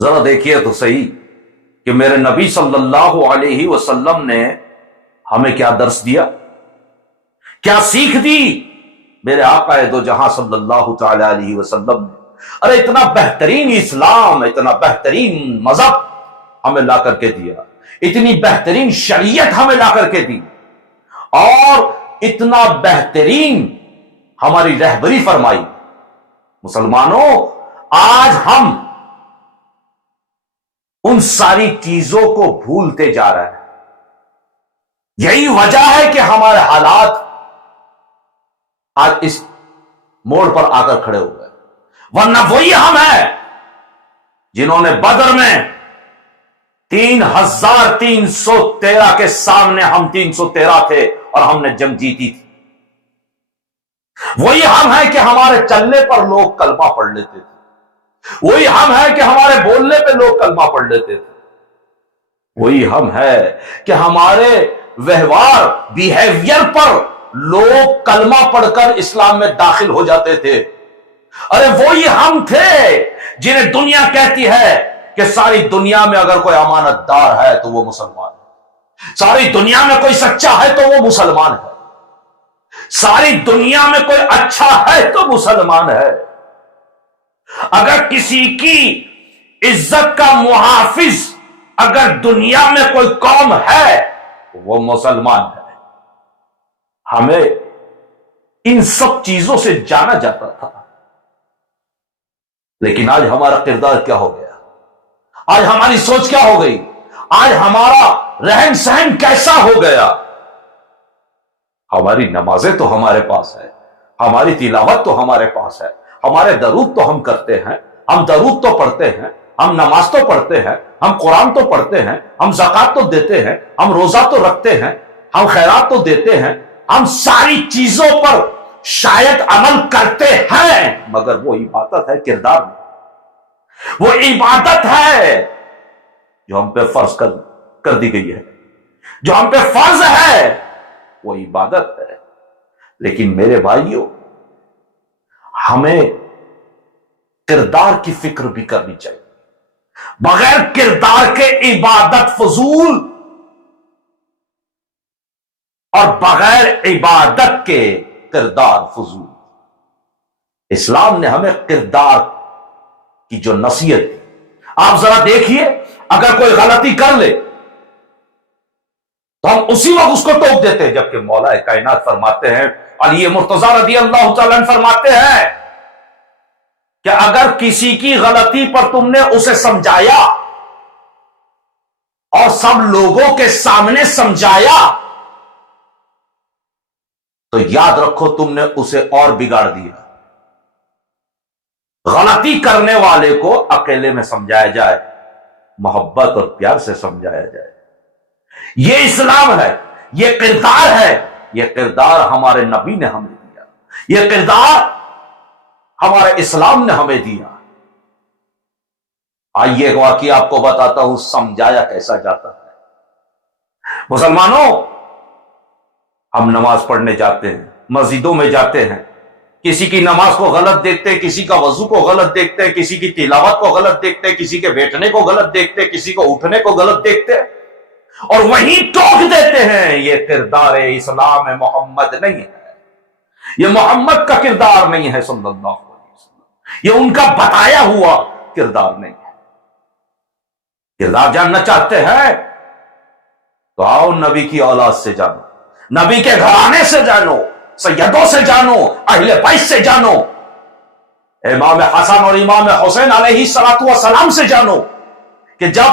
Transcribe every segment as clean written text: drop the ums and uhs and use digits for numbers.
ذرا دیکھیے تو صحیح کہ میرے نبی صلی اللہ علیہ وسلم نے ہمیں کیا درس دیا، کیا سیکھ دی میرے آقا دو جہاں صلی اللہ تعالی علیہ وسلم نے۔ ارے اتنا بہترین اسلام، اتنا بہترین مذہب ہمیں لا کر کے دیا، اتنی بہترین شریعت ہمیں لا کر کے دی، اور اتنا بہترین ہماری رہبری فرمائی۔ مسلمانوں، آج ہم ان ساری چیزوں کو بھولتے جا رہے ہیں۔ یہی وجہ ہے کہ ہمارے حالات آج اس موڑ پر آ کر کھڑے ہو گئے، ورنہ وہی ہم ہیں جنہوں نے بدر میں 3313 کے سامنے ہم 313 تھے اور ہم نے جنگ جیتی تھی۔ وہی ہم ہیں کہ ہمارے چلنے پر لوگ کلمہ پڑھ لیتے تھے، وہی ہم ہیں کہ ہمارے بولنے پہ لوگ کلمہ پڑھ لیتے تھے، وہی ہم ہیں کہ ہمارے ویوہار بیہیویئر پر لوگ کلمہ پڑھ کر اسلام میں داخل ہو جاتے تھے۔ ارے وہی ہم تھے جنہیں دنیا کہتی ہے کہ ساری دنیا میں اگر کوئی امانت دار ہے تو وہ مسلمان ہے، ساری دنیا میں کوئی سچا ہے تو وہ مسلمان ہے، ساری دنیا میں کوئی اچھا ہے تو مسلمان ہے۔ اگر کسی کی عزت کا محافظ اگر دنیا میں کوئی قوم ہے وہ مسلمان ہے۔ ہمیں ان سب چیزوں سے جانا جاتا تھا، لیکن آج ہمارا کردار کیا ہو گیا، آج ہماری سوچ کیا ہو گئی، آج ہمارا رہن سہن کیسا ہو گیا۔ ہماری نمازیں تو ہمارے پاس ہے، ہماری تلاوت تو ہمارے پاس ہے، ہمارے درود تو ہم کرتے ہیں، ہم درود تو پڑھتے ہیں، ہم نماز تو پڑھتے ہیں، ہم قرآن تو پڑھتے ہیں، ہم زکات تو دیتے ہیں، ہم روزہ تو رکھتے ہیں، ہم خیرات تو دیتے ہیں، ہم ساری چیزوں پر شاید عمل کرتے ہیں، مگر وہ عبادت ہے کردار نہیں، وہ عبادت ہے جو ہم پہ فرض کر دی گئی ہے، جو ہم پہ فرض ہے وہ عبادت ہے۔ لیکن میرے بھائیوں، ہمیں کردار کی فکر بھی کرنی چاہیے۔ بغیر کردار کے عبادت فضول، اور بغیر عبادت کے کردار فضول۔ اسلام نے ہمیں کردار کی جو نصیحت دی، آپ ذرا دیکھیے، اگر کوئی غلطی کر لے تو ہم اسی وقت اس کو ٹوک دیتے ہیں، جبکہ مولا کائنات فرماتے ہیں، علی مرتضی رضی اللہ تعالیٰ عنہ فرماتے ہیں کہ اگر کسی کی غلطی پر تم نے اسے سمجھایا اور سب لوگوں کے سامنے سمجھایا تو یاد رکھو تم نے اسے اور بگاڑ دیا۔ غلطی کرنے والے کو اکیلے میں سمجھایا جائے، محبت اور پیار سے سمجھایا جائے۔ یہ اسلام ہے، یہ کردار ہے، یہ کردار ہمارے نبی نے ہمیں دیا، یہ کردار ہمارے اسلام نے ہمیں دیا۔ آئیے ایک واقعہ آپ کو بتاتا ہوں، سمجھایا کیسا جاتا ہے۔ مسلمانوں، ہم نماز پڑھنے جاتے ہیں، مسجدوں میں جاتے ہیں، کسی کی نماز کو غلط دیکھتے ہیں، کسی کا وضو کو غلط دیکھتے ہیں، کسی کی تلاوت کو غلط دیکھتے ہیں، کسی کے بیٹھنے کو غلط دیکھتے ہیں، کسی کو اٹھنے کو غلط دیکھتے ہیں، اور وہیں ٹوک دیتے ہیں۔ یہ کردار اسلام محمد نہیں ہے، یہ محمد کا کردار نہیں ہے صلی اللہ علیہ وسلم، یہ ان کا بتایا ہوا کردار نہیں ہے۔ کردار جاننا چاہتے ہیں تو آؤ نبی کی اولاد سے جانو، نبی کے گھرانے سے جانو، سیدوں سے جانو، اہل بیت سے جانو، امام حسن اور امام حسین علیہ السلام سے جانو کہ جب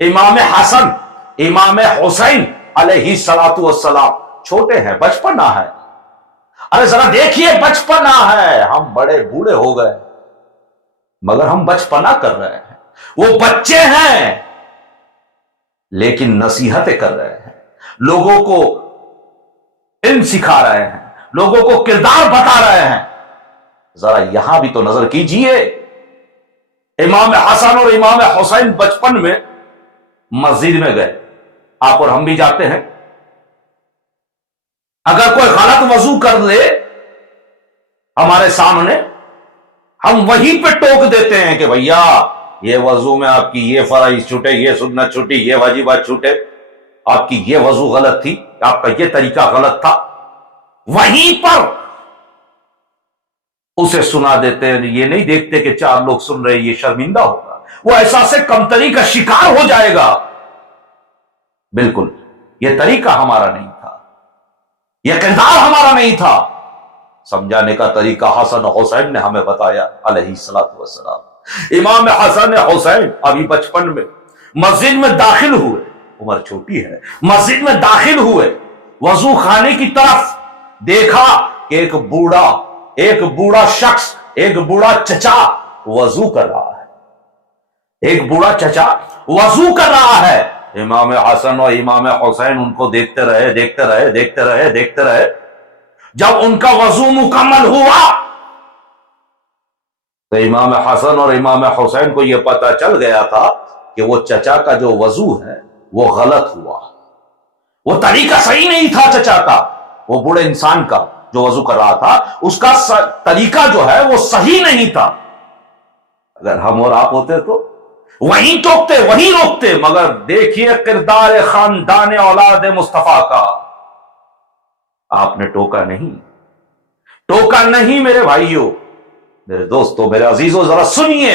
امام حسن امام حسین علیہ السلام چھوٹے ہیں، بچپنا ہے، ارے ذرا دیکھیے بچپنا ہے، ہم بڑے بوڑھے ہو گئے مگر ہم بچپنا کر رہے ہیں، وہ بچے ہیں لیکن نصیحتیں کر رہے ہیں، لوگوں کو علم سکھا رہے ہیں، لوگوں کو کردار بتا رہے ہیں۔ ذرا یہاں بھی تو نظر کیجئے، امام حسن اور امام حسین بچپن میں مسجد میں گئے، آپ اور ہم بھی جاتے ہیں، اگر کوئی غلط وضو کر لے ہمارے سامنے، ہم وہیں پہ ٹوک دیتے ہیں کہ بھیا یہ وضو میں آپ کی یہ فرائض چھوٹے، یہ سنت چھوٹی، یہ واجبات چھوٹے، آپ کی یہ وضو غلط تھی، آپ کا یہ طریقہ غلط تھا، وہیں پر اسے سنا دیتے ہیں. یہ نہیں دیکھتے کہ 4 لوگ سن رہے، یہ شرمندہ ہوگا، وہ احساس کمتری کا شکار ہو جائے گا. بالکل یہ طریقہ ہمارا نہیں تھا، یہ کردار ہمارا نہیں تھا. سمجھانے کا طریقہ حسن حسین نے ہمیں بتایا علیہ الصلوۃ والسلام. امام حسن حسین ابھی بچپن میں مسجد میں داخل ہوئے، عمر چھوٹی ہے، مسجد میں داخل ہوئے، وضو خانے کی طرف دیکھا کہ ایک بوڑھا شخص، ایک بوڑھا چچا وضو کر رہا ہے، ایک بوڑھا چچا وضو کر رہا ہے. امام حسن اور امام حسین ان کو دیکھتے رہے. جب ان کا وضو مکمل ہوا تو امام حسن اور امام حسین کو یہ پتا چل گیا تھا کہ وہ چچا کا جو وضو ہے وہ غلط ہوا، وہ طریقہ صحیح نہیں تھا. چچا کا، وہ بوڑھے انسان کا جو وضو کر رہا تھا، اس کا طریقہ جو ہے وہ صحیح نہیں تھا. اگر ہم اور آپ ہوتے تو وہیں ٹوکتے، وہیں روکتے. مگر دیکھیے کردار خاندان اولاد مصطفیٰ کا، آپ نے ٹوکا نہیں میرے بھائیوں، میرے دوستوں، میرے عزیزوں، ذرا سنیے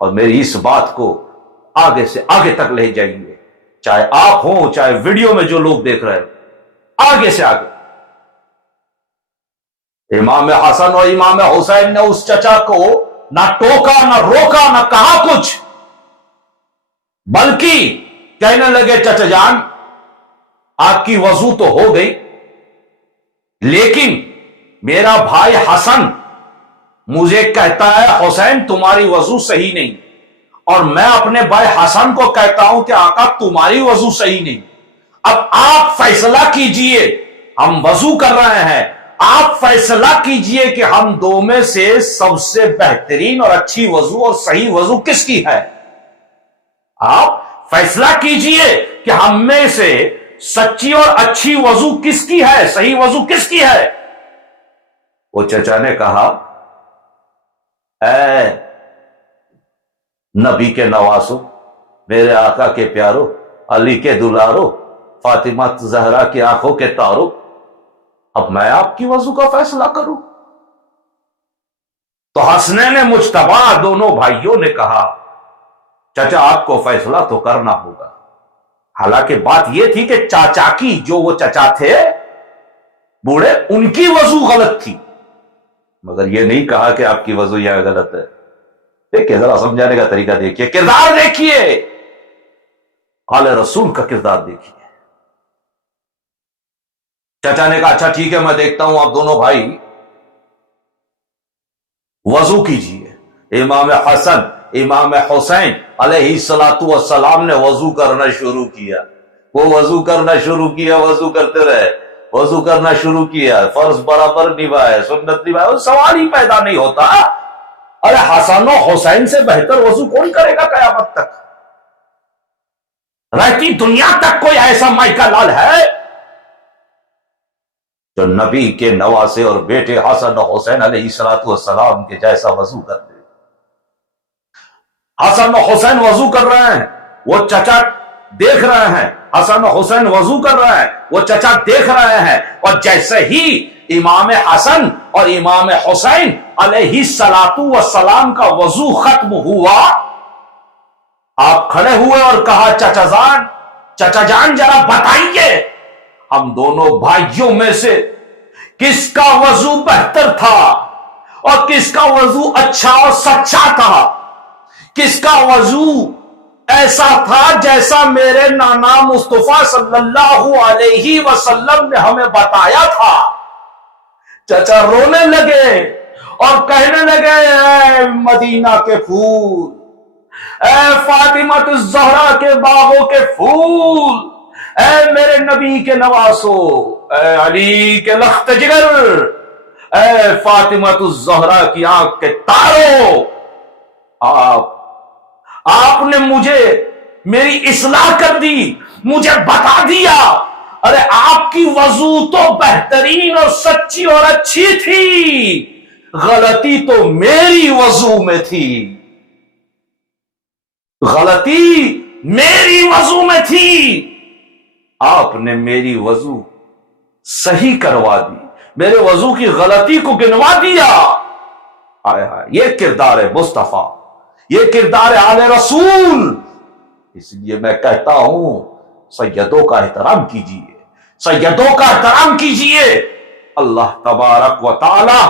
اور میری اس بات کو آگے سے آگے تک لے جائیے، چاہے آپ ہوں، چاہے ویڈیو میں جو لوگ دیکھ رہے ہیں، آگے سے آگے. امام حسن اور امام حسین نے اس چچا کو نہ ٹوکا، نہ روکا، نہ کہا کچھ، بلکہ کہنے لگے چچا جان آپ کی وضو تو ہو گئی، لیکن میرا بھائی حسن مجھے کہتا ہے حسین تمہاری وضو صحیح نہیں، اور میں اپنے بھائی حسن کو کہتا ہوں کہ آقا تمہاری وضو صحیح نہیں. اب آپ فیصلہ کیجئے، ہم وضو کر رہے ہیں، آپ فیصلہ کیجئے کہ ہم دو میں سے سب سے بہترین اور اچھی وضو اور صحیح وضو کس کی ہے. آپ فیصلہ کیجئے کہ ہم میں سے سچی اور اچھی وضو کس کی ہے، صحیح وضو کس کی ہے. وہ چچا نے کہا اے نبی کے نواسو، میرے آقا کے پیارو، علی کے دلارو، فاطمہ زہرا کی آنکھوں کے تارو، اب میں آپ کی وضو کا فیصلہ کروں. تو حسنین مجتبی دونوں بھائیوں نے کہا چچا آپ کو فیصلہ تو کرنا ہوگا. حالانکہ بات یہ تھی کہ چاچا کی، جو وہ چچا تھے بوڑھے، ان کی وضو غلط تھی، مگر یہ نہیں کہا کہ آپ کی وضو یہ غلط ہے. دیکھیے ذرا سمجھانے کا طریقہ دیکھیے، کردار دیکھیے، آل رسول کا کردار دیکھیے. چچا نے کہا اچھا ٹھیک ہے میں دیکھتا ہوں، آپ دونوں بھائی وضو کیجئے. امام حسن امام حسین علیہ الصلوۃ والسلام نے وضو کرنا شروع کیا. وہ وضو کرنا شروع کیا، وضو کرتے رہے، وضو کرنا شروع کیا، فرض برابر نبھائے، سنت نبھائے، سوال ہی پیدا نہیں ہوتا. ارے حسن و حسین سے بہتر وضو کون کرے گا قیامت تک؟ رہتی دنیا تک کوئی ایسا مائکا لال ہے جو نبی کے نواسے اور بیٹے حسن و حسین علیہ الصلوۃ والسلام کے جیسا وضو کر دے؟ حسن و حسین وضو کر رہے ہیں، وہ چچا دیکھ رہے ہیں. حسن و حسین وضو کر رہے ہیں، وہ چچا دیکھ رہے ہیں. اور جیسے ہی امام حسن اور امام حسین علیہ الصلوۃ والسلام کا وضو ختم ہوا، آپ کھڑے ہوئے اور کہا چچا جان ذرا بتائیے ہم دونوں بھائیوں میں سے کس کا وضو بہتر تھا اور کس کا وضو اچھا اور سچا تھا، کس کا وضو ایسا تھا جیسا میرے نانا مصطفیٰ صلی اللہ علیہ وسلم نے ہمیں بتایا تھا. چچا رونے لگے اور کہنے لگے اے مدینہ کے پھول، اے فاطمہ الزہرا کے باغوں کے پھول، اے میرے نبی کے نواسو، اے علی کے لخت جگر، اے فاطمہ الزہرا کی آنکھ کے تاروں، آپ نے مجھے میری اصلاح کر دی، مجھے بتا دیا. ارے آپ کی وضو تو بہترین اور سچی اور اچھی تھی، غلطی تو میری وضو میں تھی. غلطی میری وضو میں تھی، آپ نے میری وضو صحیح کروا دی، میرے وضو کی غلطی کو گنوا دیا۔ آئے ہائے، یہ کردار ہے مصطفیٰ، یہ کردار ہے آل رسول۔ اس لیے میں کہتا ہوں سیدوں کا احترام کیجئے، سیدوں کا احترام کیجئے۔ اللہ تبارک و تعالی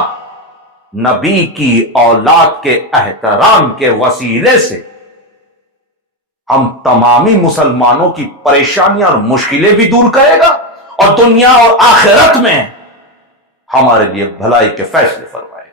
نبی کی اولاد کے احترام کے وسیلے سے ہم تمامی مسلمانوں کی پریشانیاں اور مشکلیں بھی دور کرے گا، اور دنیا اور آخرت میں ہمارے لیے بھلائی کے فیصلے فرمائے گا۔